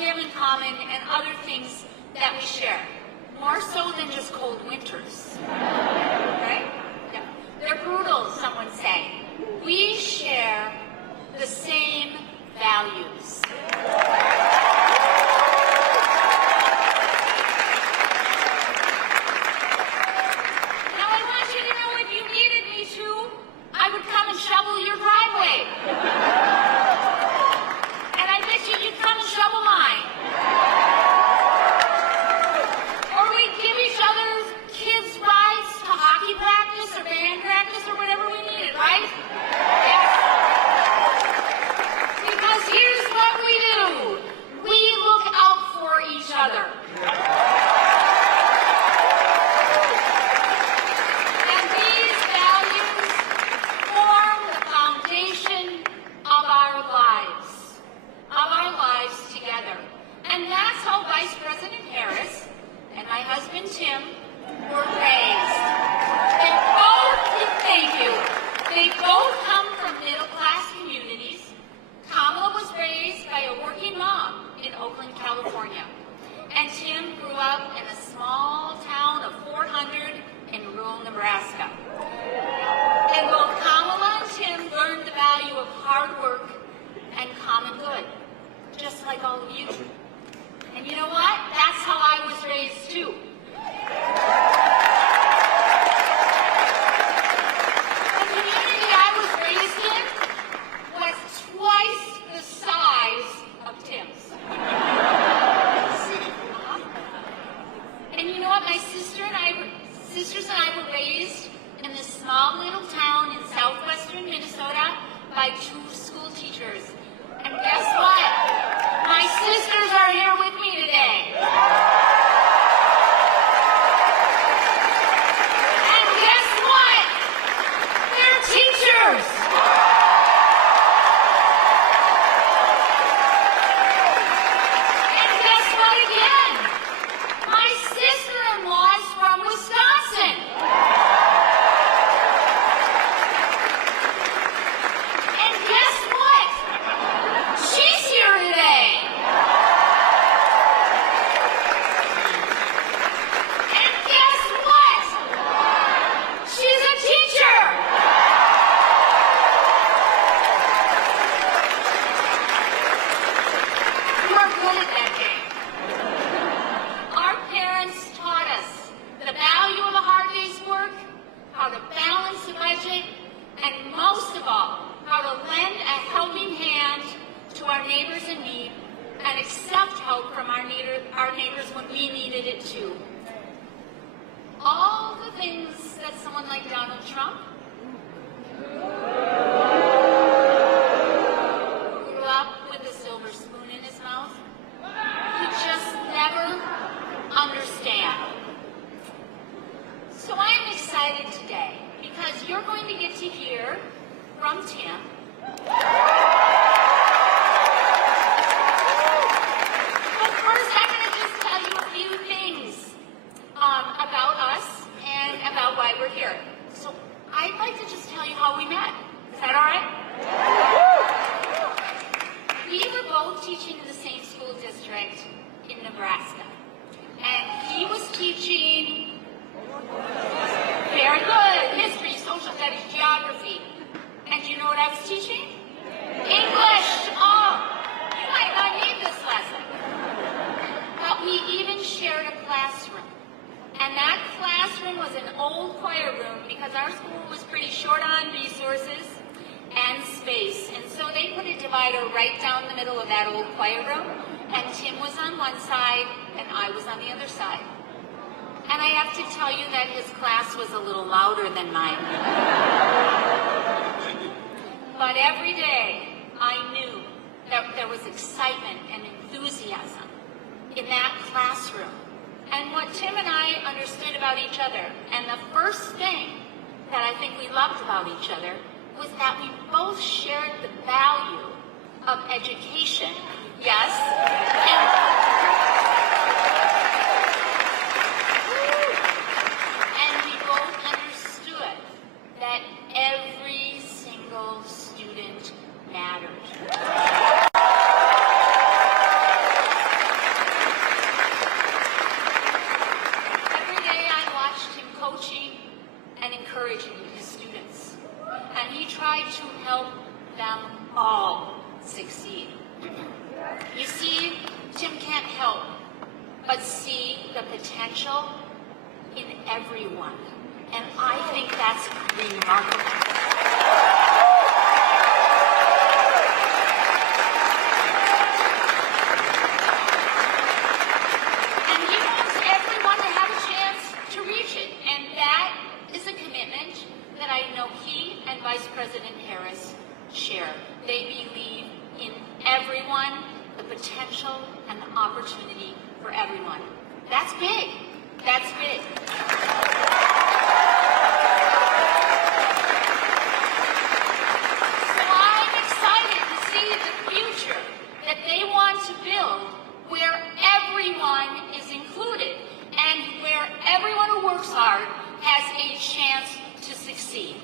forgive and common and other things that we share. More so than just cold winters. Right? Yeah. They're brutal, some would say. We share the same values. Now I want you to know if you needed me to, I would come and shovel your driveway. And I bet you'd come and shovel mine. Or we'd give each other kids rides to hockey practice or band practice or whatever we needed, right? Yes. Because here's what we do. We look out for each other. And these values form the foundation of our lives together. And that's how Vice President Harris and my husband Tim were raised. They both come from middle-class communities. Kamala was raised by a working mom in Oakland, California. And Tim grew up in a small town of 400 in rural Nebraska. And both Kamala and Tim learned the value of hard work and common good, just like all of you. And you know what? That's how I was raised too. The community I was raised in was twice the size of Tim's. And you know what? My sisters and I were raised in this small little town in southwestern Minnesota by 2 school teachers. And guess what? My sisters are here with me today. And guess what? They're teachers. And guess what again? My sister-in-law is from Wisconsin. And guess what? She's here today. And guess what? She's a teacher. You are good at that game. Our parents taught us the value of a hard day's work, how to balance a budget, and most of all, how to lend a helping hand to our neighbors in need and accept help from our neighbors when we needed it too. All the things that someone like Donald Trump, who grew up with a silver spoon in his mouth, could just never understand. So I'm excited today because you're going to get to hear from Tim. But first, I'm going to just tell you a few things about us and about why we're here. So I'd like to just tell you how we met. Is that all right? We were both teaching in the same school district in Nebraska. And he was teaching, very good, history, social studies, geography. And you know what I was teaching? English. Oh, you might not need this lesson. But we even shared a classroom. And that classroom was an old choir room because our school was pretty short on resources and space. And so they put a divider right down the middle of that old choir room. And Tim was on one side and I was on the other side. And I have to tell you that his class was a little louder than mine. But every day I knew that there was excitement and enthusiasm in that classroom. And what Tim and I understood about each other, and the first thing that I think we loved about each other, was that we both shared the value of education. Yes? And we both understood that every single student mattered. potential in everyone. And I think that's remarkable. And he wants everyone to have a chance to reach it. And that is a commitment that I know he and Vice President Harris share. They believe in everyone, the potential and the opportunity for everyone. That's big. That's big. So I'm excited to see the future that they want to build where everyone is included and where everyone who works hard has a chance to succeed.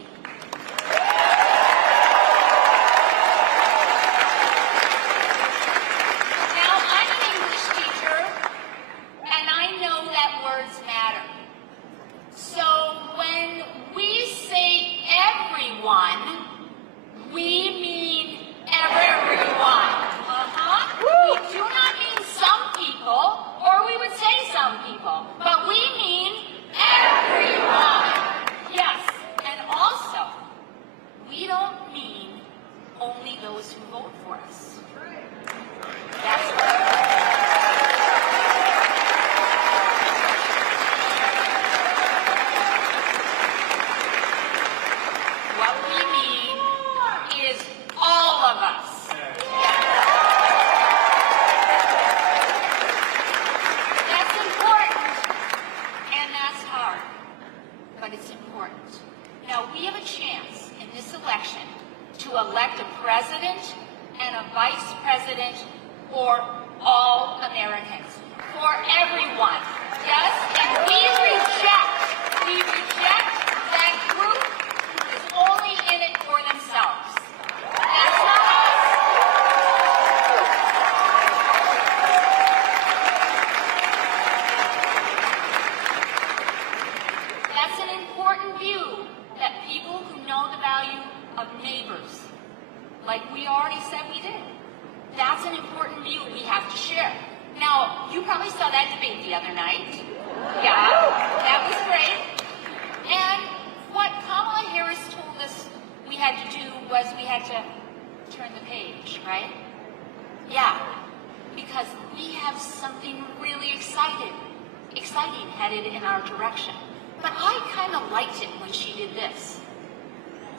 Exciting headed in our direction. But I kind of liked it when she did this.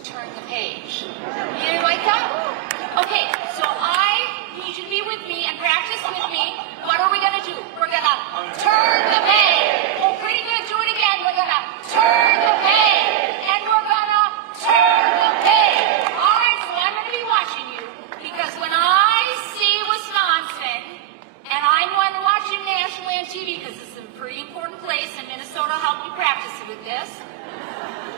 Turn the page. You didn't like that? Okay, so I need you to be with me and practice with me. What are we going to do? We're going to turn the page. Oh, pretty good. Do it again. We're going to turn the page. And we're going to turn the page. All right, so I'm going to be watching you. Because when I see Wisconsin, and I'm going to watch you nationally on TV because it's a pretty important place, and Minnesota helped me practice with this.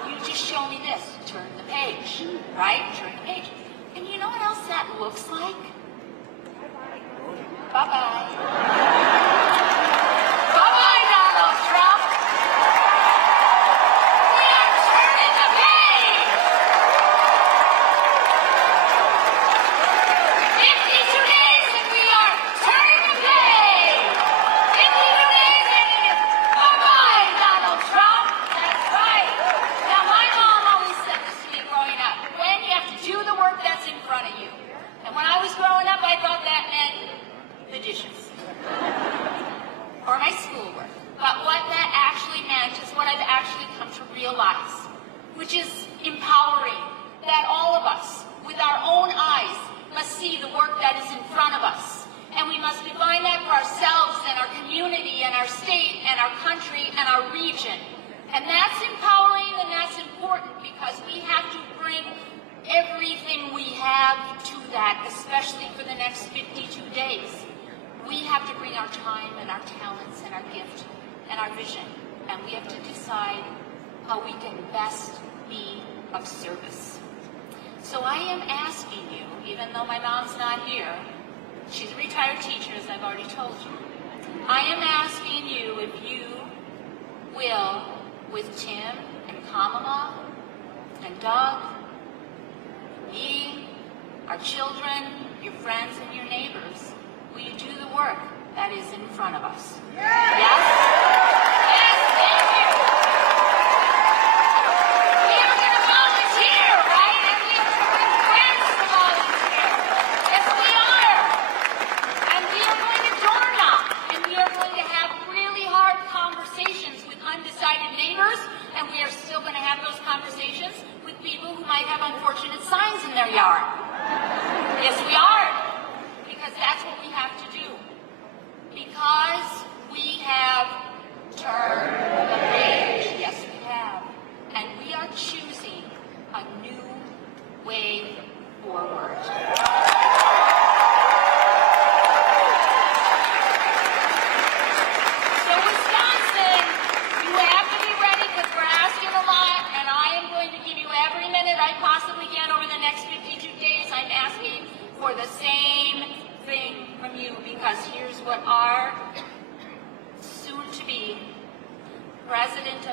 You just show me this. Turn the page. Right? Turn the page. And you know what else that looks like? Bye-bye. Bye-bye, Donald Trump. We are turning the page. 52 days and we are turning the page. 52 days and it is bye-bye, Donald Trump. That's right. Now, my mom always said this to me growing up. Gwen, you have to do the work that's in front of you. And when I was growing up, I thought that meant the dishes or my schoolwork. But what that actually meant is what I've actually come to realize, which is empowering, that all of us, with our own eyes, must see the work that is in front of us. And we must define that for ourselves and our community and our state and our country and our region. And that's empowering and that's important because we have to bring everything we have to that, especially for the next 52 days. We have to bring our time and our talents and our gift and our vision. And we have to decide how we can best be of service. So I am asking you, even though my mom's not here, she's a retired teacher, as I've already told you. I am asking you if you will, with Tim and Kamala and Doug, me, our children, your friends, and your neighbors, will you do the work that is in front of us? Yes?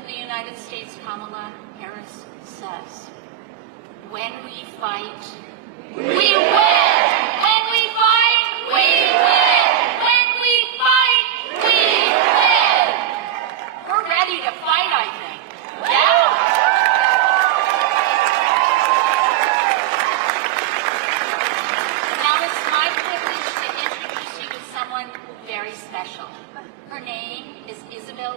of the United States, Kamala Harris, says, when we fight, we win! When we fight, we win! When we fight, we win! We're ready to fight, I think. Yeah? Now it's my privilege to introduce you to someone very special. Her name is Isabella,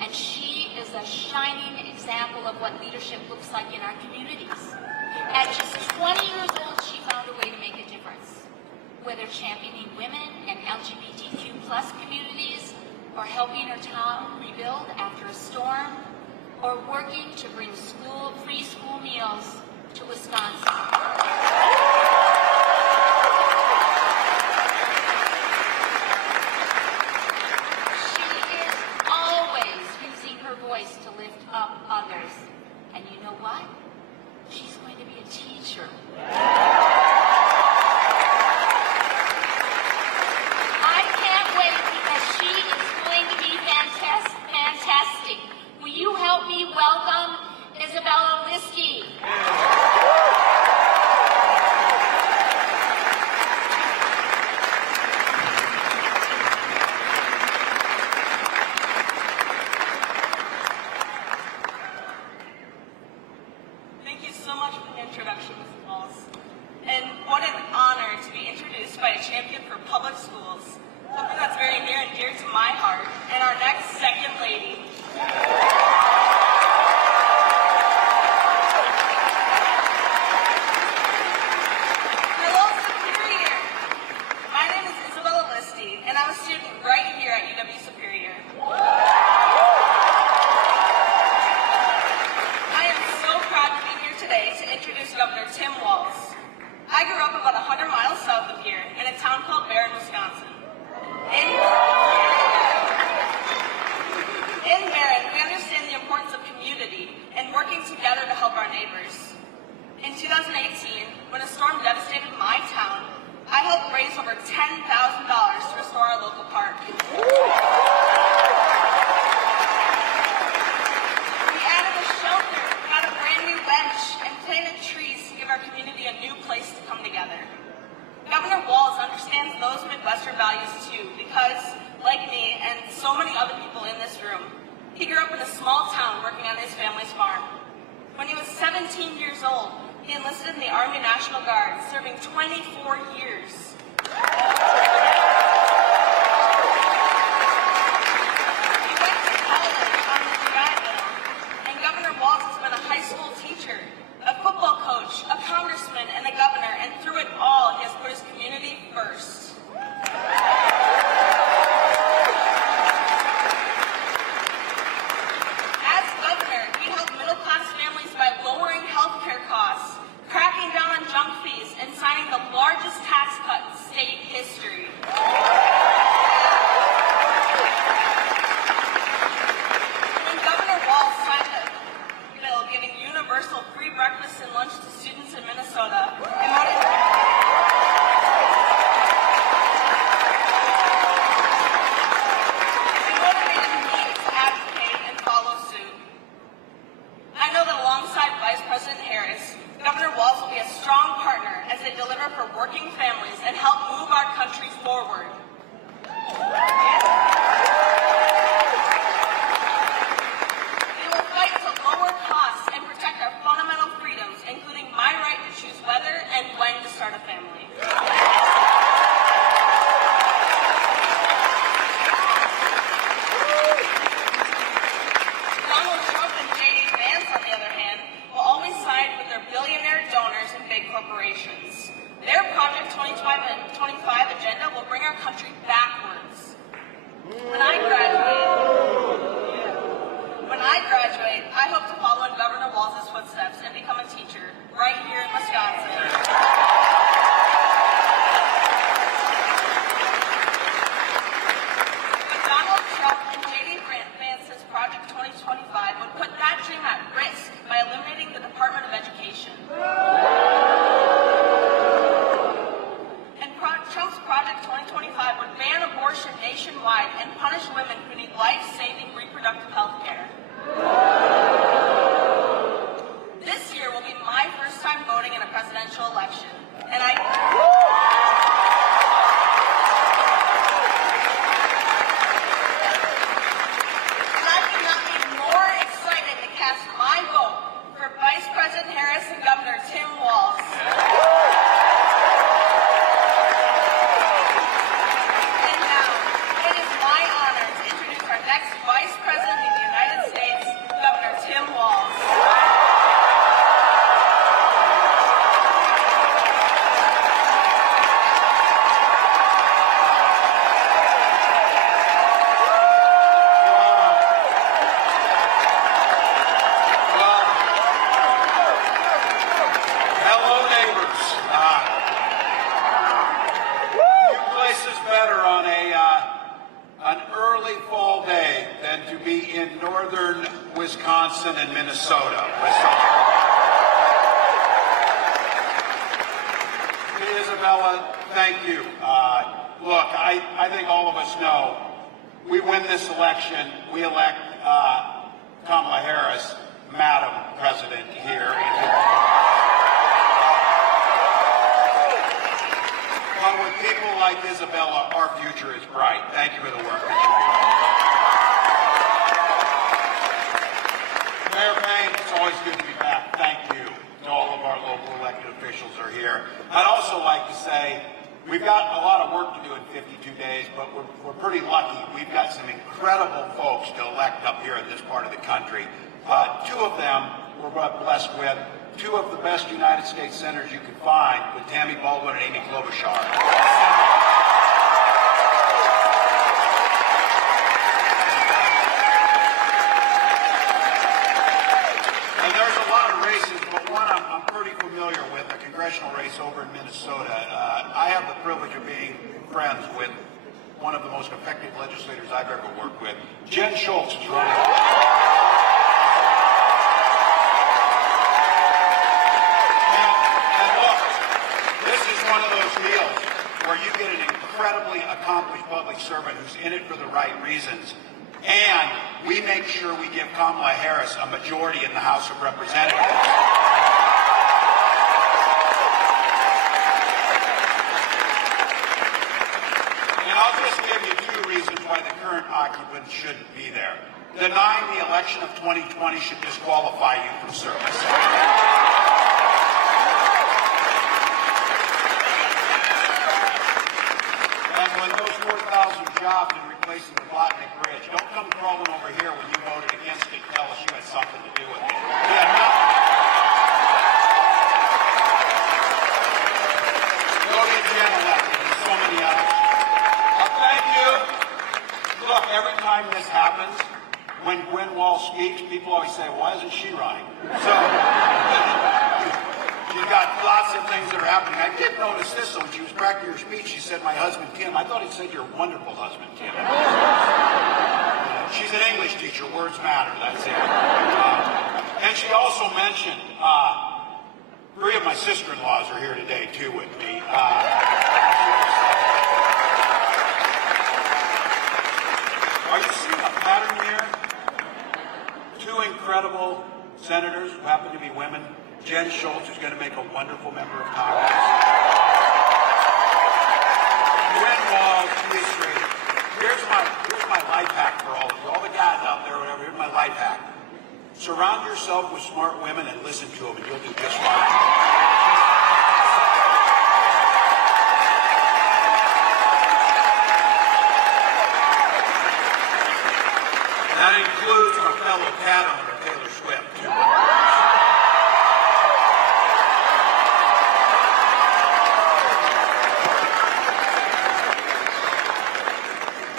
and she is a shining example of what leadership looks like in our communities. At just 20 years old, she found a way to make a difference, whether championing women and LGBTQ+ communities, or helping her town rebuild after a storm, or working to bring free school meals to Wisconsin. To lift up others. And you know what? She's going to be a teacher. I can't wait because she is going to be fantastic. Will you help me welcome Isabella Liskey? Introduction, Mrs. Walz. And what an honor to be introduced by a champion for public schools, something that's very near and dear to my heart, and our next second lady. Hello, Superior. My name is Isabella Liskey, and I'm a student right here at UW Superior. Today to introduce Governor Tim Walz. I grew up about 100 miles south of here in a town called Barron, Wisconsin. In Barron, we understand the importance of community and working together to help our neighbors. In 2018, when a storm devastated my town, I helped raise over $10,000 to restore our local park. Planted trees to give our community a new place to come together. Governor Walz understands those Midwestern values too, because, like me and so many other people in this room, he grew up in a small town working on his family's farm. When he was 17 years old, he enlisted in the Army National Guard, serving 24 years. He went to college on the GI Bill, and Governor Walz has been a high school teacher, a football coach, a congressman, and a governor, and through it all, he has put his community first. As governor, he helped middle-class families by lowering health care costs, cracking down on junk fees, and signing the largest tax cut in state history. When Governor Walz signed a bill giving universal free breakfast and lunch to students in Minnesota, it motivated me to advocate and follow suit. I know that alongside Vice President Harris, Governor Walz will be a strong partner as they deliver for working families and help move our country forward. We will fight to lower costs and protect our fundamental freedoms, including my right to choose whether and when to start a family. Donald Trump and J.D. Vance, on the other hand, will always side with their billionaire donors and big corporations. Their Project 2025 agenda will bring our country backwards. When I graduate, I hope to follow in Governor Walz's footsteps and become a teacher right here in Wisconsin. But Donald Trump and J.D. Vance's Project 2025 would put that dream at risk by eliminating the Department of Education. And Trump's Project 2025 would ban abortion nationwide and punish women who need life-saving reproductive health care. northern Wisconsin and Minnesota. Isabella, thank you. Look, I think all of us know we win this election, we elect Kamala Harris, Madam President here. But with people like Isabella, our future is bright. Thank you for the work that you do. Mayor Payne, it's always good to be back. Thank you to all of our local elected officials who are here. I'd also like to say we've got a lot of work to do in 52 days, but we're pretty lucky. We've got some incredible folks to elect up here in this part of the country. Two of them we're blessed with. Two of the best United States senators you could find, with Tammy Baldwin and Amy Klobuchar. And there's a lot of races, but one I'm pretty familiar with, a congressional race over in Minnesota. I have the privilege of being friends with one of the most effective legislators I've ever worked with. Jen Schultz is running. One of those deals where you get an incredibly accomplished public servant who's in it for the right reasons, and we make sure we give Kamala Harris a majority in the House of Representatives. And I'll just give you two reasons why the current occupants shouldn't be there. Denying the election of 2020 should disqualify you from service. When those 4,000 jobs in replacing the Botnick Bridge, don't come crawling over here when you voted against it and tell us you had something to do with it. You had nothing. Go get Jen elected and so many others. Thank you. Look, every time this happens, when Gwen Walz speaks, people always say, why isn't she running? So, you've got lots of things that are happening. I did notice this, when she was practicing her speech, she said, my husband, Tim. I thought it said your wonderful husband, Tim. She's an English teacher. Words matter. That's it. And she also mentioned, three of my sister-in-laws are here today, too, with me. Are you seeing a pattern here? Two incredible senators who happen to be women. Jen Schultz, who's going to make a wonderful member of Congress. Gwen Walz, administrator. Here's my life hack for all of you. All the guys out there, whatever, here's my life hack. Surround yourself with smart women and listen to them, and you'll do just fine. That includes our fellow cat owner, Taylor Swift, too.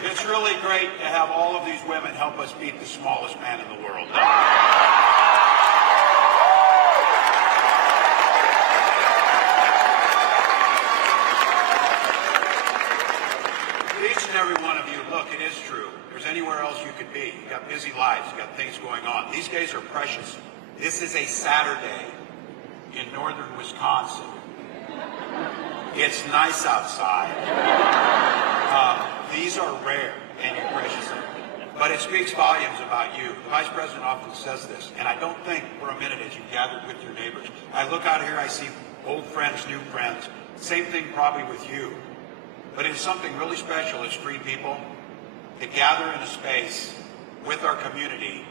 It's really great to have all of these women help us beat the smallest man in the world. Each and every one of you, look, it is true. There's anywhere else you could be. You've got busy lives. You've got things going on. These days are precious. This is a Saturday in northern Wisconsin. It's nice outside. These are rare and you're precious. But it speaks volumes about you. The Vice President often says this, and I don't think for a minute as you gathered with your neighbors. I look out here, I see old friends, new friends. Same thing probably with you. But it's something really special as free people to gather in a space with our community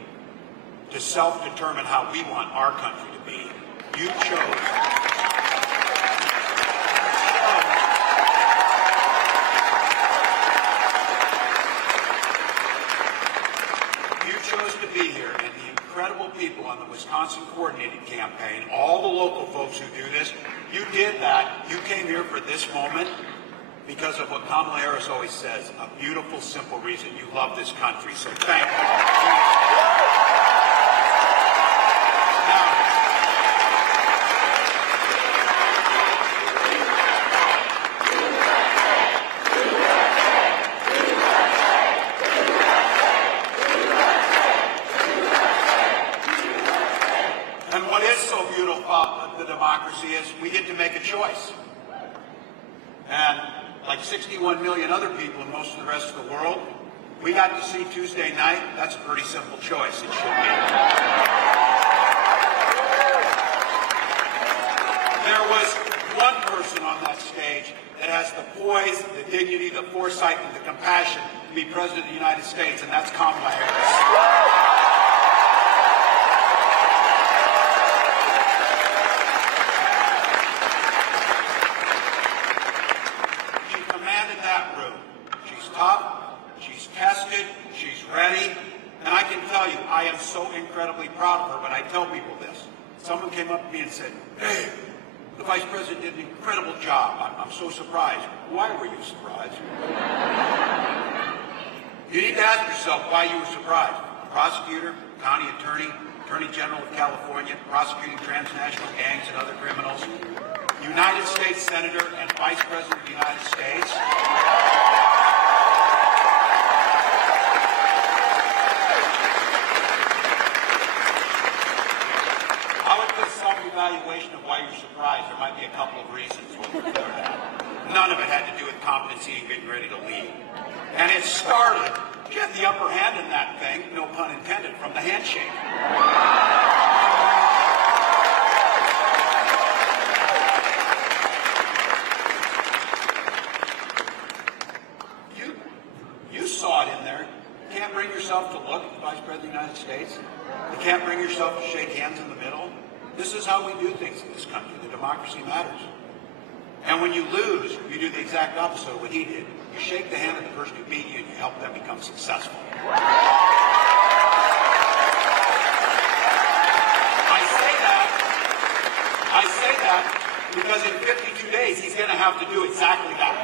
to self-determine how we want our country to be. You chose. To be here, and the incredible people on the Wisconsin Coordinated Campaign, all the local folks who do this, you did that. You came here for this moment because of what Kamala Harris always says, a beautiful, simple reason. You love this country, so thank you. democracy is we get to make a choice. And like 61 million other people in most of the rest of the world, we got to see Tuesday night. That's a pretty simple choice. It should be. There was one person on that stage that has the poise, the dignity, the foresight, and the compassion to be President of the United States, and that's Kamala Harris. She commanded that room. She's tough, she's tested, she's ready, and I can tell you, I am so incredibly proud of her, but I tell people this. Someone came up to me and said, "Hey, the Vice President did an incredible job. I'm so surprised." Why were you surprised? You need to ask yourself why you were surprised. Prosecutor, county attorney, Attorney General of California, prosecuting transnational gangs and other criminals, United States Senator and Vice President of the United States. I would put self-evaluation of why you're surprised. There might be a couple of reasons. We'll clear that. None of it had to do with competency and getting ready to lead. And it started, she had the upper hand in that thing, no pun intended, from the handshake. You saw it in there. You can't bring yourself to look at the Vice President of the United States. You can't bring yourself to shake hands in the middle. This is how we do things in this country. The democracy matters. And when you lose, you do the exact opposite of what he did. You shake the hand of the person who beat you and you help them become successful. I say that because in 52 days he's going to have to do exactly that.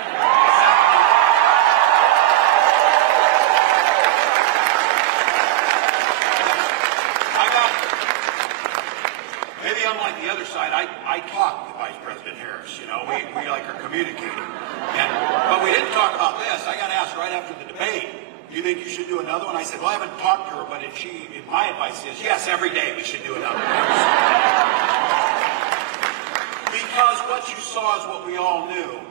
Maybe unlike the other side, I talked to Vice President Harris. You know, we like are communicating. But we didn't talk about this. I got asked right after the debate, "Do you think you should do another one?" I said, "Well, I haven't talked to her, but if my advice is, yes, every day we should do another one." Because what you saw is what we all knew.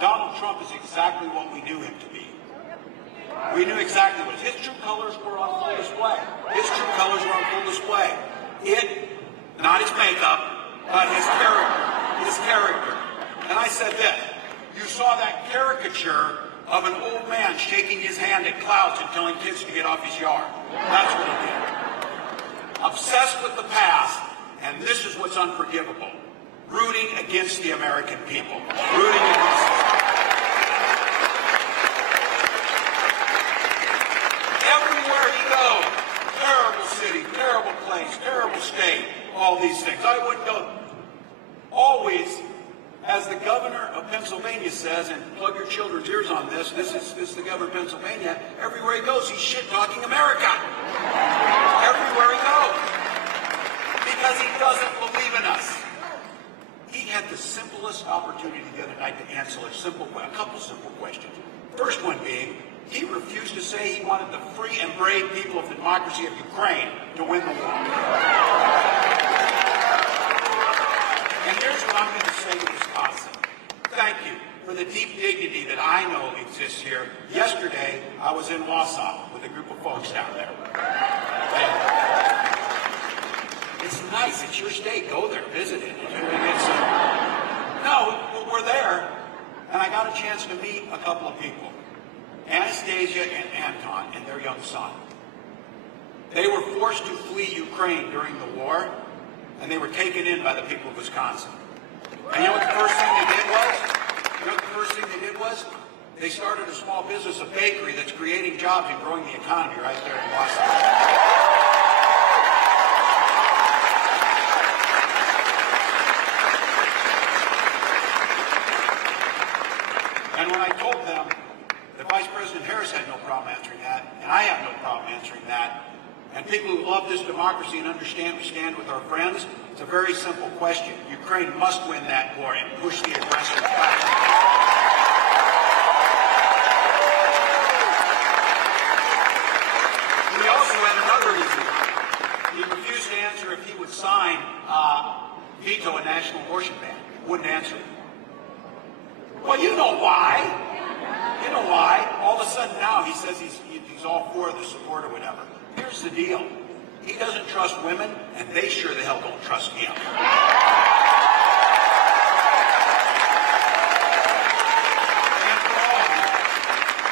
Donald Trump is exactly what we knew him to be. We knew exactly what his true colors were on full display. His true colors were on full display. Not his makeup, but his character. His character. And I said this, you saw that caricature of an old man shaking his hand at clouds and telling kids to get off his yard. That's what he did. Obsessed with the past, and this is what's unforgivable. Rooting against the American people. Rooting against us. Everywhere he goes, terrible city, terrible place, terrible state. All these things. I would go always, as the governor of Pennsylvania says, and plug your children's ears on this, this is the governor of Pennsylvania, everywhere he goes, he's shit-talking America. Everywhere he goes. Because he doesn't believe in us. He had the simplest opportunity the other night to answer a couple simple questions. First one being, he refused to say he wanted the free and brave people of the democracy of Ukraine to win the war. And here's what I'm going to say to Wisconsin. Thank you for the deep dignity that I know exists here. Yesterday, I was in Wausau with a group of folks down there. And it's nice. It's your state. Go there. Visit it. No, we're there. And I got a chance to meet a couple of people. Anastasia and Anton and their young son. They were forced to flee Ukraine during the war, and they were taken in by the people of Wisconsin. And you know what the first thing they did was? They started a small business, a bakery that's creating jobs and growing the economy right there in Wausau. And when I told them that Vice President Harris had no problem answering that, and I have no problem answering that, and people who love this democracy and understand we stand with our friends, it's a very simple question. Ukraine must win that war and push the aggressor back. He also had another reason. He refused to answer if he would sign veto veto a national abortion ban. Wouldn't answer it. Well, you know why. You know why. All of a sudden now he says he's all for the support or whatever. Here's the deal. He doesn't trust women, and they sure the hell don't trust him.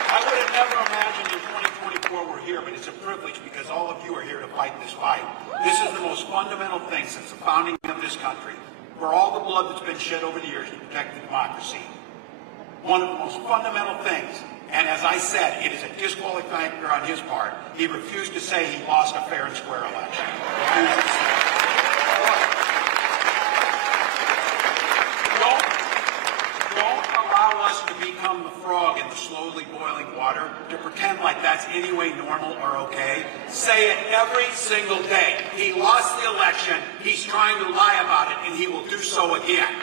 I would have never imagined in 2024 we're here, but it's a privilege because all of you are here to fight this fight. This is the most fundamental thing since the founding of this country. For all the blood that's been shed over the years to protect the democracy. One of the most fundamental things, and as I said, it is a disqualifying factor on his part. He refused to say he lost a fair and square election. Refused to say. Don't allow us to become the frog in the slowly boiling water, to pretend like that's any way normal or okay. Say it every single day. He lost the election, he's trying to lie about it, and he will do so again.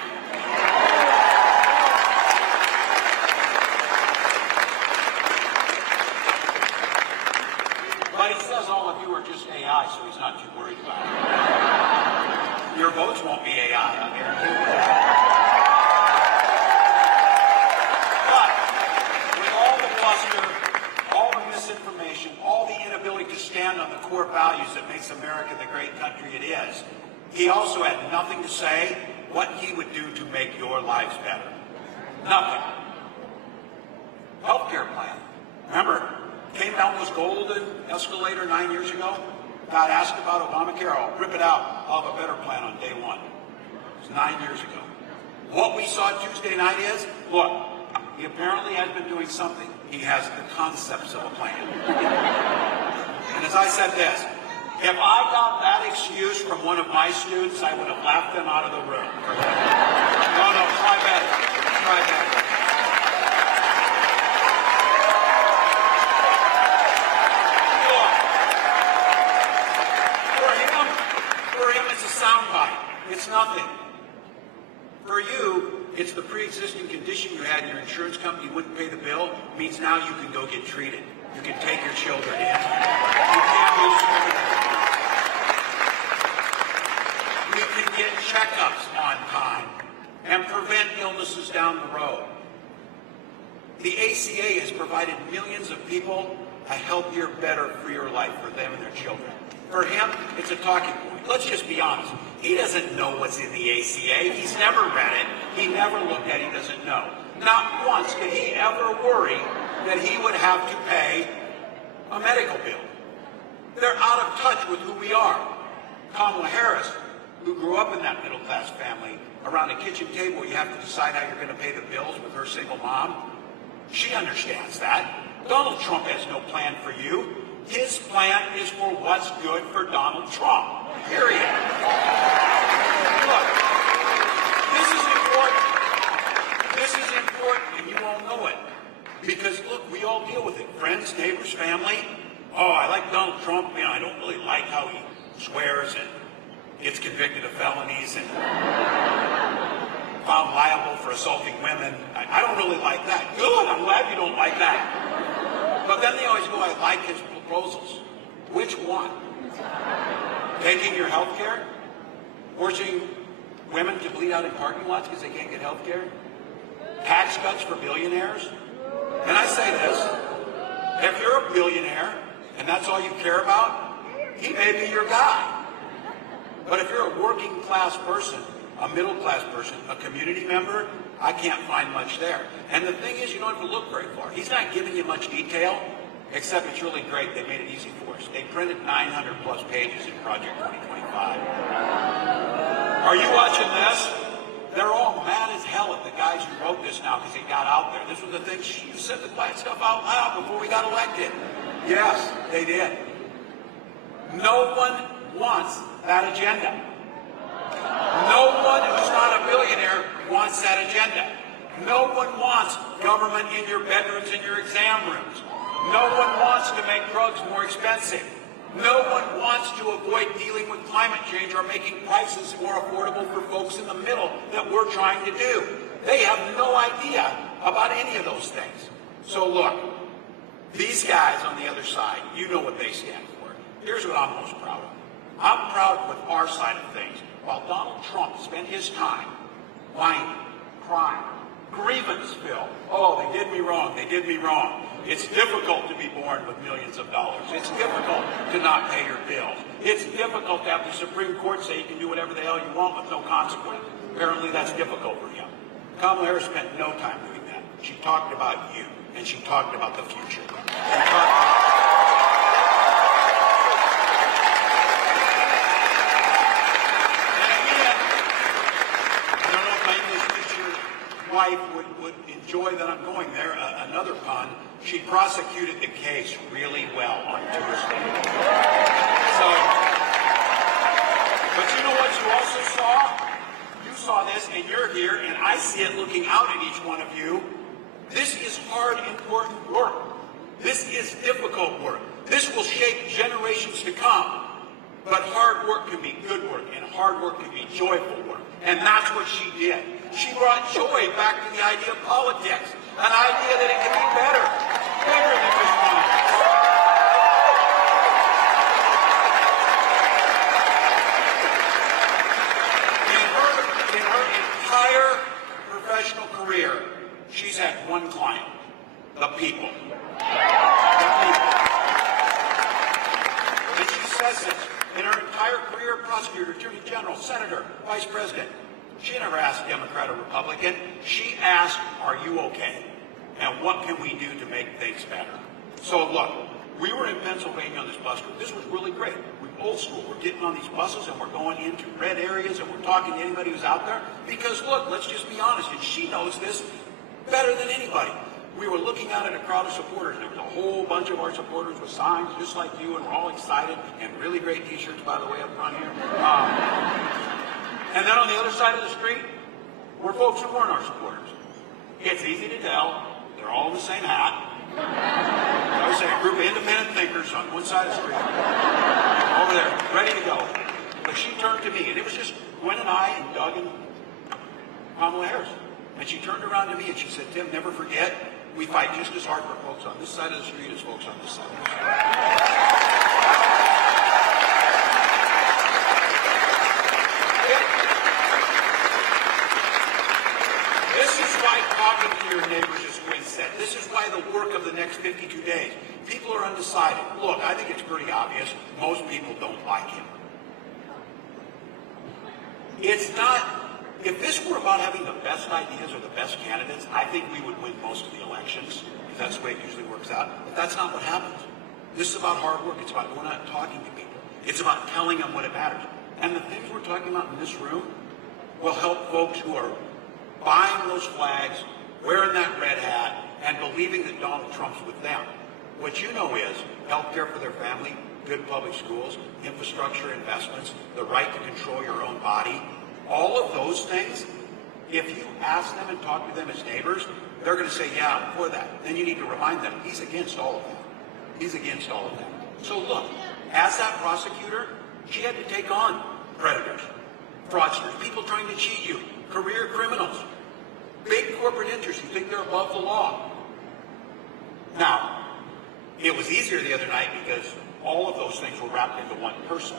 But he says all of you are just AI, so he's not too worried about it. Your votes won't be AI, I guarantee you that. But with all the bluster, all the misinformation, all the inability to stand on the core values that makes America the great country it is, he also had nothing to say what he would do to make your lives better. Nothing. Healthcare plan. Remember? Came down this golden escalator 9 years ago. Got asked about Obamacare. I'll rip it out. I'll have a better plan on day one. It was 9 years ago. What we saw Tuesday night is, look, he apparently has been doing something. He has the concepts of a plan. And as I said this, if I got that excuse from one of my students, I would have laughed them out of the room. No, try better. Try better. It's nothing. For you, it's the pre-existing condition you had in your insurance company wouldn't pay the bill. It means now you can go get treated. You can take your children in. You can't be discriminated. We can get checkups on time and prevent illnesses down the road. The ACA has provided millions of people a healthier, better, freer life for them and their children. For him, it's a talking point. Let's just be honest. He doesn't know what's in the ACA. He's never read it. He never looked at it. He doesn't know. Not once did he ever worry that he would have to pay a medical bill. They're out of touch with who we are. Kamala Harris, who grew up in that middle-class family, around a kitchen table, you have to decide how you're going to pay the bills with her single mom. She understands that. Donald Trump has no plan for you. His plan is for what's good for Donald Trump. Period. Look, this is important. This is important, and you all know it. Because, look, we all deal with it. Friends, neighbors, family. Oh, I like Donald Trump. You know, I don't really like how he swears and gets convicted of felonies and found liable for assaulting women. I don't really like that. Good, I'm glad you don't like that. But then they always go, I like his proposals. Which one? Taking your health care? Forcing women to bleed out in parking lots because they can't get health care? Tax cuts for billionaires? And I say this, if you're a billionaire and that's all you care about, he may be your guy. But if you're a working class person, a middle class person, a community member, I can't find much there. And the thing is, you don't have to look very far. He's not giving you much detail, except it's really great. They made it easy for us. They printed 900 plus pages in Project 2025. Are you watching this? They're all mad as hell at the guys who wrote this now because they got out there. This was the thing, you said the quiet stuff out loud before we got elected. Yes, they did. No one wants that agenda. No one who's not a billionaire wants that agenda. No one wants government in your bedrooms and your exam rooms. No one wants to make drugs more expensive. No one wants to avoid dealing with climate change or making prices more affordable for folks in the middle that we're trying to do. They have no idea about any of those things. So look, these guys on the other side, you know what they stand for. Here's what I'm most proud of. I'm proud with our side of things. While Donald Trump spent his time whining, crying, grievance-filled. Oh, they did me wrong, they did me wrong. It's difficult to be born with millions of dollars. It's difficult to not pay your bills. It's difficult to have the Supreme Court say you can do whatever the hell you want with no consequence. Apparently that's difficult for him. Kamala Harris spent no time doing that. She talked about you, and she talked about the future. Wife would enjoy that I'm going there. Another pun, she prosecuted the case really well on Tuesday. So, but you know what you also saw? You saw this, and you're here, and I see it looking out at each one of you. This is hard, important work. This is difficult work. This will shape generations to come. But hard work can be good work, and hard work can be joyful work. And that's what she did. She brought joy back to the idea of politics, an idea that it can be better, bigger than just politics. In her entire professional career, she's had one client, the people. The people. And she says this. In her entire career, prosecutor, attorney general, senator, vice president, she never asked Democrat or Republican. She asked, are you okay? And what can we do to make things better? So look, we were in Pennsylvania on this bus trip. This was really great. We're old school. We're getting on these buses and we're going into red areas and we're talking to anybody who's out there. Because look, let's just be honest, and she knows this better than anybody. We were looking out at a crowd of supporters. There was a whole bunch of our supporters with signs just like you, and we're all excited, and really great t-shirts, by the way, up front here. And then on the other side of the street were folks who weren't our supporters. It's easy to tell. They're all in the same hat. I would say a group of independent thinkers on one side of the street. Over there, ready to go. But she turned to me, and it was just Gwen and I and Doug and Kamala Harris. And she turned around to me and she said, Tim, never forget, we fight just as hard for folks on this side of the street as folks on this side of the street. This is why talking to your neighbors, as Gwen said, this is why the work of the next 52 days. People are undecided. Look, I think it's pretty obvious. Most people don't like him. It's not... If this were about having the best ideas or the best candidates, I think we would win most of the elections, because that's the way it usually works out. But that's not what happens. This is about hard work. It's about going out and talking to people. It's about telling them what it matters. And the things we're talking about in this room will help folks who are buying those flags, wearing that red hat, and believing that Donald Trump's with them. What you know is health care for their family, good public schools, infrastructure investments, the right to control your own body. All of those things, if you ask them and talk to them as neighbors, they're going to say, yeah, I'm for that. Then you need to remind them, he's against all of that. He's against all of that. So look, as that prosecutor, she had to take on predators, fraudsters, people trying to cheat you, career criminals, big corporate interests who think they're above the law. Now, it was easier the other night because all of those things were wrapped into one person.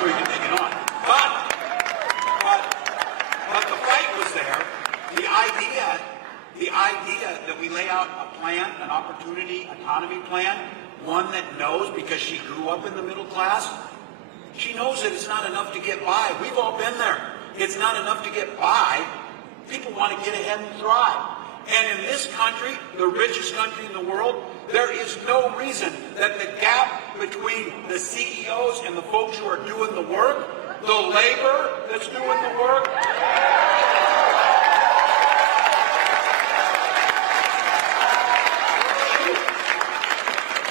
So you can take it on. But the fight was there. The idea that we lay out a plan, an opportunity economy plan, one that knows, because she grew up in the middle class, she knows that it's not enough to get by. We've all been there. It's not enough to get by. People want to get ahead and thrive. And in this country, the richest country in the world, there is no reason that the gap between the CEOs and the folks who are doing the work, the labor that's doing the work,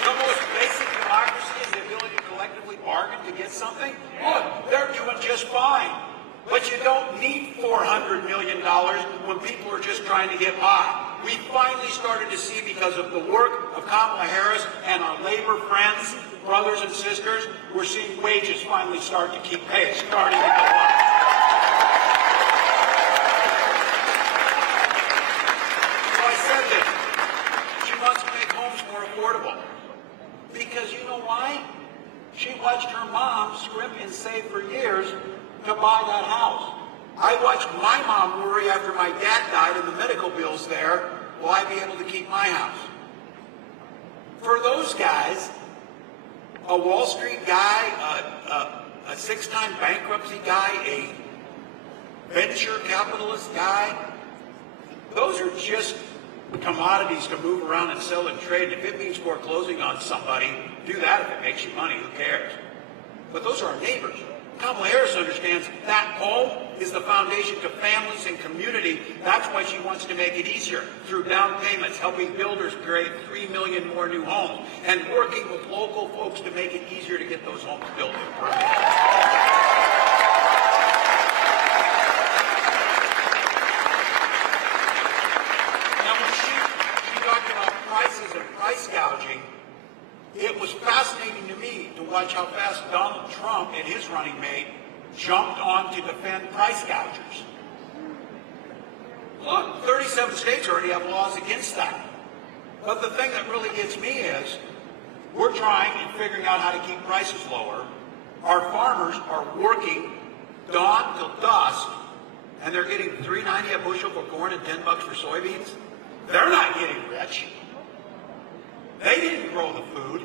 the most basic democracy is the ability to collectively bargain to get something. Look, they're doing just fine. But you don't need $400 million when people are just trying to get by. We finally started to see, because of the work of Kamala Harris and our labor friends, brothers and sisters, we're seeing wages finally start to keep pace, starting to go up. So I said this. She wants to make homes more affordable. Because you know why? She watched her mom scrimp and save for years to buy that house. I watched my mom worry after my dad died and the medical bills there, will I be able to keep my house? For those guys, a Wall Street guy, a six-time bankruptcy guy, a venture capitalist guy, those are just commodities to move around and sell and trade. If it means foreclosing on somebody, do that. If it makes you money, who cares? But those are our neighbors. Kamala Harris understands that home is the foundation to families and community. That's why she wants to make it easier through down payments, helping builders create 3 million more new homes, and working with local folks to make it easier to get those homes built and permitted. Price gouging, it was fascinating to me to watch how fast Donald Trump and his running mate jumped on to defend price gougers. Look, 37 states already have laws against that. But the thing that really gets me is we're trying and figuring out how to keep prices lower. Our farmers are working dawn till dusk, and they're getting $3.90 a bushel for corn and $10 for soybeans. They're not getting rich. They didn't grow the food.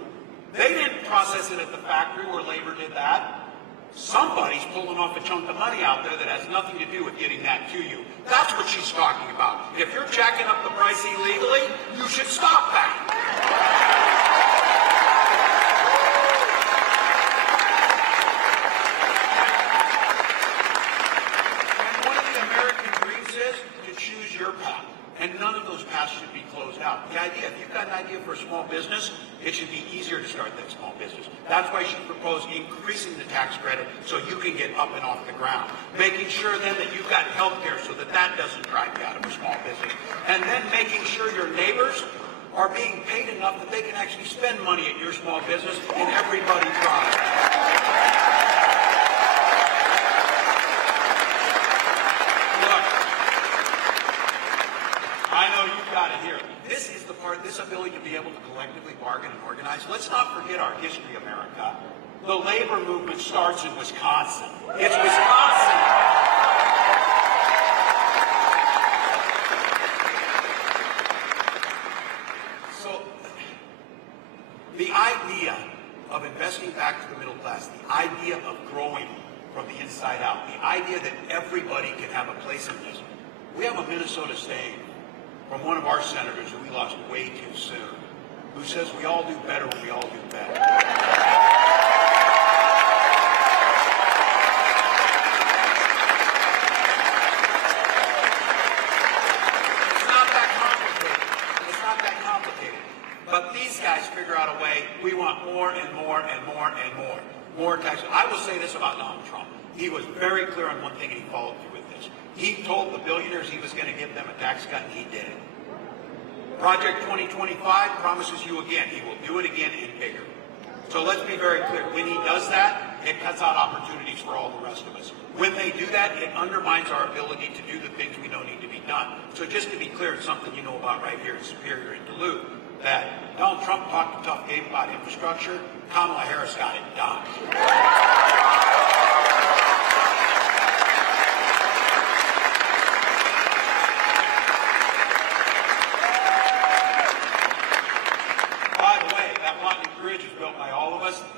They didn't process it at the factory where labor did that. Somebody's pulling off a chunk of money out there that has nothing to do with getting that to you. That's what she's talking about. If you're jacking up the price illegally, you should stop that. And one of the American dreams is to choose your path. And none of those paths should be closed out. The idea, if you've got an idea for a small business, it should be easier to start that small business. That's why she proposed increasing the tax credit so you can get up and off the ground. Making sure then that you've got health care so that that doesn't drive you out of a small business. And then making sure your neighbors are being paid enough that they can actually spend money at your small business and everybody thrives. I know you've got it here. This is the part, this ability to be able to collectively bargain and organize. Let's not forget our history, America. The labor movement starts in Wisconsin. It's Wisconsin. So, the idea of investing back to the middle class, the idea of growing from the inside out, the idea that everybody can have a place in this. We have a Minnesota saying from one of our senators who we lost way too soon, who says we all do better when we all do better. It's not that complicated. It's not that complicated. But these guys figure out a way, we want more and more and more and more. More taxes. I will say this about Donald Trump. He was very clear on one thing and he followed through with this. He told the billionaires he was going to give them a tax cut, and he did it. Project 2025 promises you again, he will do it again and bigger. So let's be very clear. When he does that, it cuts out opportunities for all the rest of us. When they do that, it undermines our ability to do the things we know need to be done. So just to be clear, it's something you know about right here in Superior and Duluth, that Donald Trump talked a tough game about infrastructure. Kamala Harris got it done.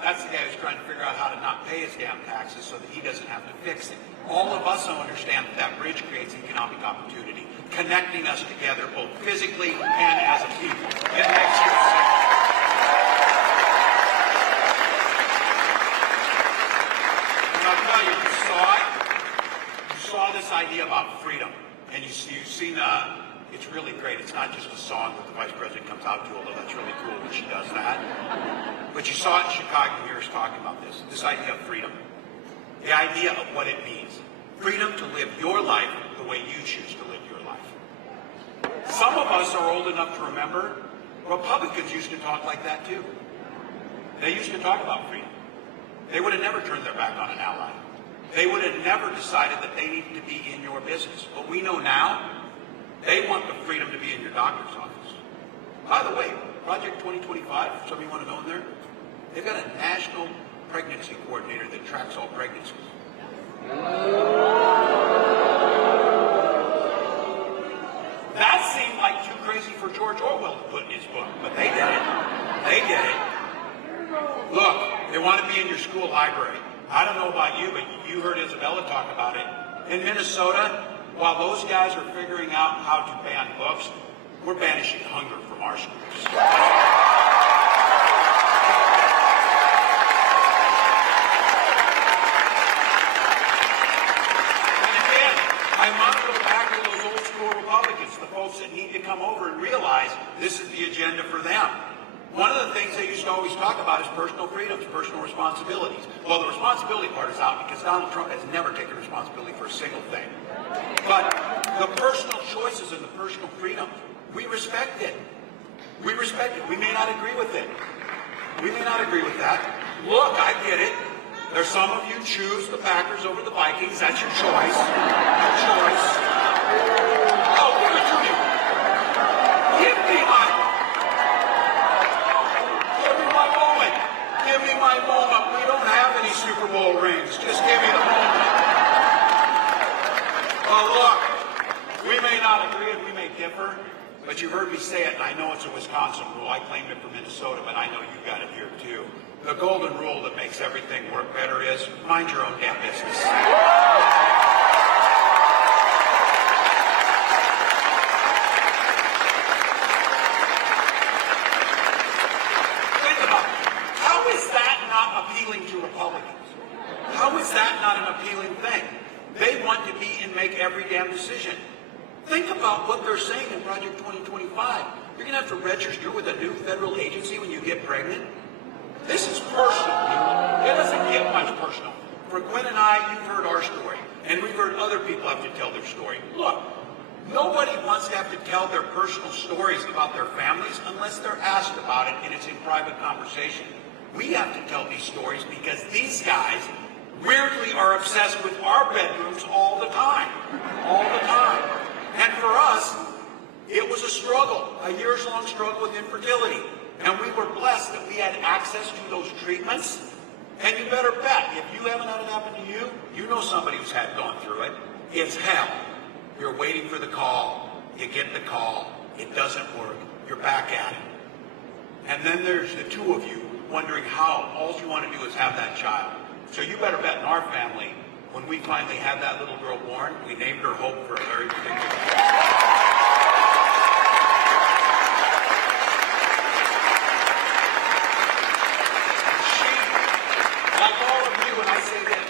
That's the guy who's trying to figure out how to not pay his damn taxes so that he doesn't have to fix it. All of us understand that that bridge creates economic opportunity, connecting us together both physically and as a people. It makes you sick. And I'll tell you, you saw it. You saw this idea about freedom. And you've seen, it's really great. It's not just a song that the Vice President comes out to, although that's really cool when she does that. But you saw it in Chicago, you hear us talking about this idea of freedom. The idea of what it means. Freedom to live your life the way you choose to live your life. Some of us are old enough to remember Republicans used to talk like that too. They used to talk about freedom. They would have never turned their back on an ally. They would have never decided that they needed to be in your business. But we know now, they want the freedom to be in your doctor's office. By the way, Project 2025, some of you want to know in there, they've got a national pregnancy coordinator that tracks all pregnancies. That seemed like too crazy for George Orwell to put in his book, but they did it. They did it. Look, they want to be in your school library. I don't know about you, but you heard Isabella talk about it. In Minnesota, while those guys are figuring out how to ban books, we're banishing hunger from our schools. And again, I want to go back to those old school Republicans, the folks that need to come over and realize this is the agenda for them. One of the things they used to always talk about is personal freedoms, personal responsibilities. Well, the responsibility part is out because Donald Trump has never taken responsibility for a single thing. But the personal choices and the personal freedom, we respect it. We respect it. We may not agree with it. We may not agree with that. Look, I get it. There's some of you choose the Packers over the Vikings. That's your choice. Your choice. Oh, give it to me. Give me my moment. Give me my moment. We don't have any Super Bowl rings. Just give me the moment. Well, look, we may not agree and we may differ, but you heard me say it, and I know it's a Wisconsin rule. I claimed it for Minnesota, but I know you got it here too. The golden rule that makes everything work better is mind your own damn business. Think about it. How is that not appealing to Republicans? How is that not an appealing thing? They want to be and make every damn decision. Think about what they're saying in Project 2025. You're going to have to register with a new federal agency when you get pregnant. This is personal, people. It doesn't get much personal. For Gwen and I, you've heard our story, and we've heard other people have to tell their story. Look, nobody wants to have to tell their personal stories about their families unless they're asked about it and it's in private conversation. We have to tell these stories because these guys weirdly are obsessed with our bedrooms all the time. All the time. And for us, it was a struggle, a years-long struggle with infertility. And we were blessed that we had access to those treatments. And you better bet, if you haven't had it happen to you, you know somebody who's had gone through it. It's hell. You're waiting for the call. You get the call. It doesn't work. You're back at it. And then there's the two of you wondering how. All you want to do is have that child. So you better bet in our family, when we finally had that little girl born, we named her Hope for a very particular reason. Like all of you, and I say this,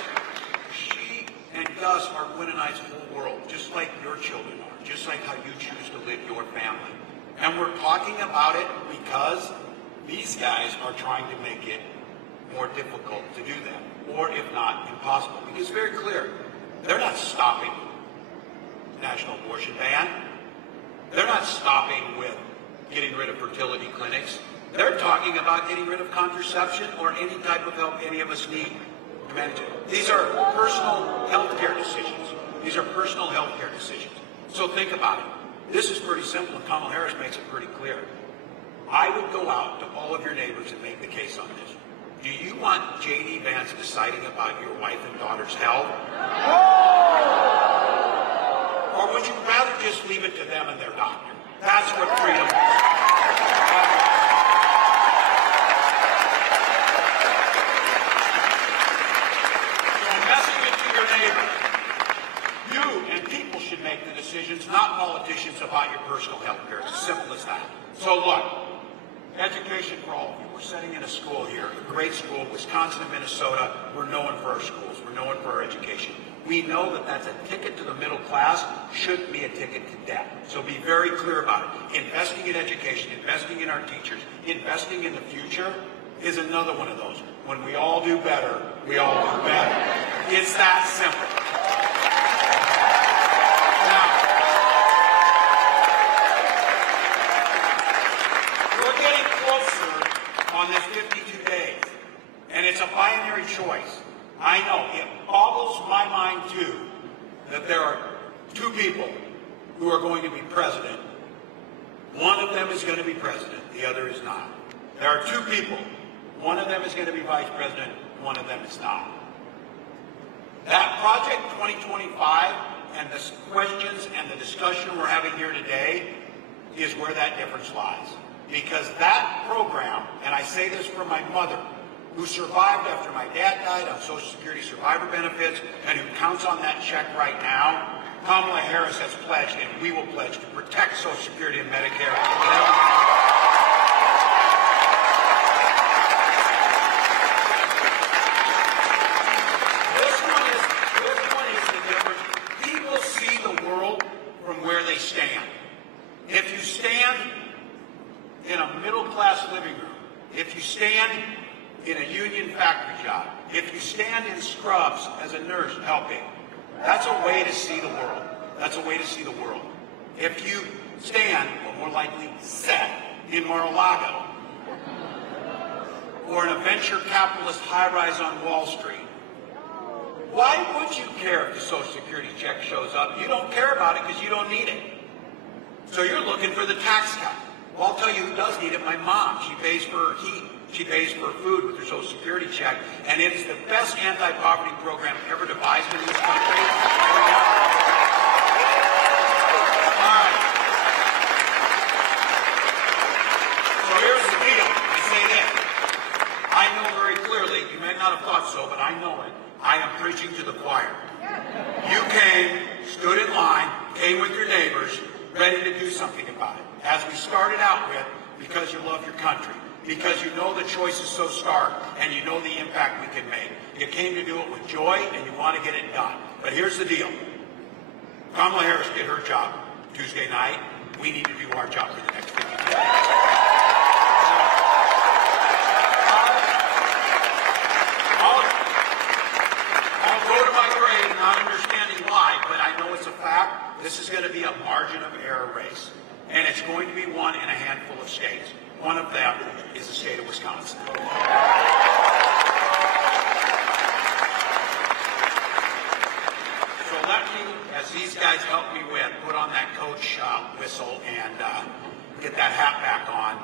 she and Gus are Gwen and I's whole world, just like your children are, just like how you choose to live your family. And we're talking about it because these guys are trying to make it more difficult to do that, or if not, impossible. Because it's very clear, they're not stopping national abortion ban. They're not stopping with getting rid of fertility clinics. They're talking about getting rid of contraception or any type of help any of us need to manage it. These are personal health care decisions. These are personal health care decisions. So think about it. This is pretty simple, and Kamala Harris makes it pretty clear. I would go out to all of your neighbors and make the case on this. Do you want J.D. Vance deciding about your wife and daughter's health? Or would you rather just leave it to them and their doctor? That's what freedom is. You and people should make the decisions, not politicians, about your personal health care. It's as simple as that. So look, education for all of you. We're setting in a school here, a great school, Wisconsin and Minnesota. We're known for our schools. We're known for our education. We know that that's a ticket to the middle class, shouldn't be a ticket to debt. So be very clear about it. Investing in education, investing in our teachers, investing in the future is another one of those. When we all do better, we all do better. It's that simple. On this 52 days, and it's a binary choice. I know, it boggles my mind too that there are two people who are going to be president. One of them is going to be president, the other is not. There are two people. One of them is going to be vice president, one of them is not. That Project 2025 and the questions and the discussion we're having here today is where that difference lies. Because that program, and I say this for my mother, who survived after my dad died on Social Security survivor benefits and who counts on that check right now, Kamala Harris has pledged, and we will pledge, to protect Social Security and Medicare. This one is the difference. People see the world from where they stand. If you stand in a middle-class living room, if you stand in a union factory job, if you stand in scrubs as a nurse helping, that's a way to see the world. That's a way to see the world. If you stand, or more likely sit, in Mar-a-Lago, or in a venture capitalist high-rise on Wall Street, why would you care if the Social Security check shows up? You don't care about it because you don't need it. So you're looking for the tax cut. Well, I'll tell you who does need it. My mom. She pays for her heat. She pays for food with her Social Security check. And it is the best anti-poverty program ever devised in this country. All right. So here's the deal. I say this. I know very clearly, you may not have thought so, but I know it. I am preaching to the choir. You came, stood in line, came with your neighbors, ready to do something about it. As we started out with, because you love your country, because you know the choice is so stark, and you know the impact we can make. You came to do it with joy, and you want to get it done. But here's the deal. Kamala Harris did her job Tuesday night. We need to do our job for the next 50 days. I'll go to my grave not understanding why, but I know it's a fact. This is going to be a margin of error race. And it's going to be won in a handful of states. One of them is the state of Wisconsin. So let me, as these guys help me with, put on that coach whistle and get that hat back on.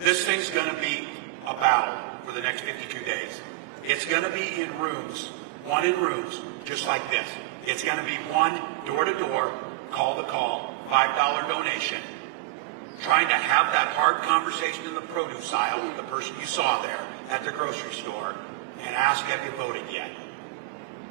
This thing's going to be a battle for the next 52 days. It's going to be in rooms, one in rooms, just like this. It's going to be one door-to-door, call-to-call, $5 donation, trying to have that hard conversation in the produce aisle with the person you saw there at the grocery store and ask, have you voted yet?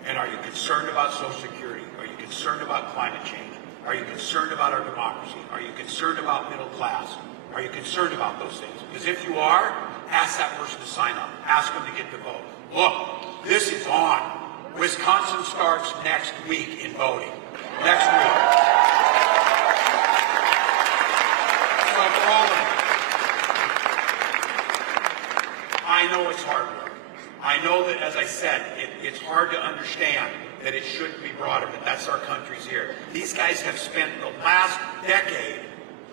And are you concerned about Social Security? Are you concerned about climate change? Are you concerned about our democracy? Are you concerned about middle class? Are you concerned about those things? Because if you are, ask that person to sign up. Ask them to get the vote. Look, this is on. Wisconsin starts next week in voting. Next week. I know it's hard work. I know that, as I said, it's hard to understand that it shouldn't be broader, but that's our country's here. These guys have spent the last decade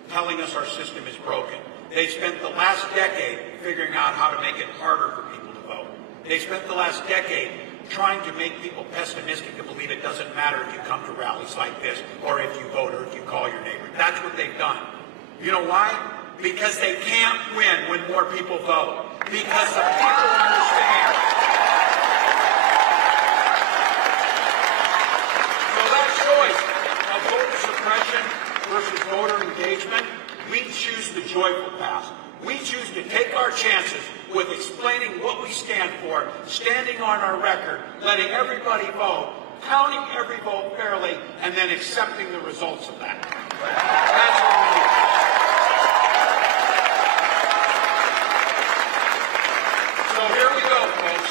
telling us our system is broken. They spent the last decade figuring out how to make it harder for people to vote. They spent the last decade trying to make people pessimistic to believe it doesn't matter if you come to rallies like this, or if you vote, or if you call your neighbor. That's what they've done. You know why? Because they can't win when more people vote. Because the people understand. So that choice of voter suppression versus voter engagement, we choose the joyful path. We choose to take our chances with explaining what we stand for, standing on our record, letting everybody vote, counting every vote fairly, and then accepting the results of that. That's what we do. So here we go, folks.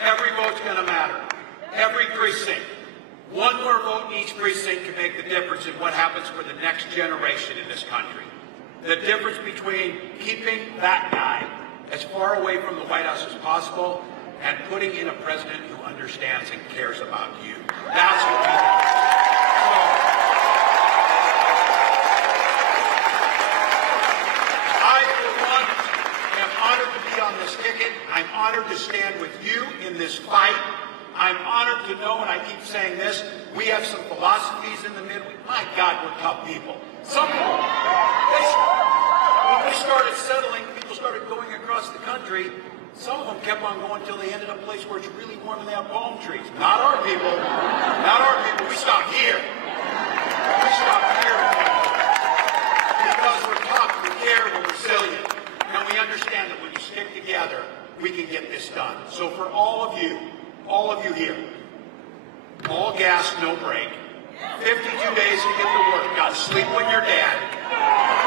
Every vote's going to matter. Every precinct. One more vote in each precinct can make the difference in what happens for the next generation in this country. The difference between keeping that guy as far away from the White House as possible and putting in a president who understands and cares about you. That's what we do. I, for one, am honored to be on this ticket. I'm honored to stand with you in this fight. I'm honored to know, and I keep saying this, we have some philosophies in the Midwest. My God, we're tough people. Some people, when we started settling, people started going across the country. country, some of them kept on going until they ended up a place where it's really warm and they have palm trees. Not our people. Not our people. We stopped here. We stopped here. Because we're tough, we care, we're resilient. And we understand that when you stick together, we can get this done. So for all of you here, all gas, no break. 52 days to get to work. Got to sleep when you're dead.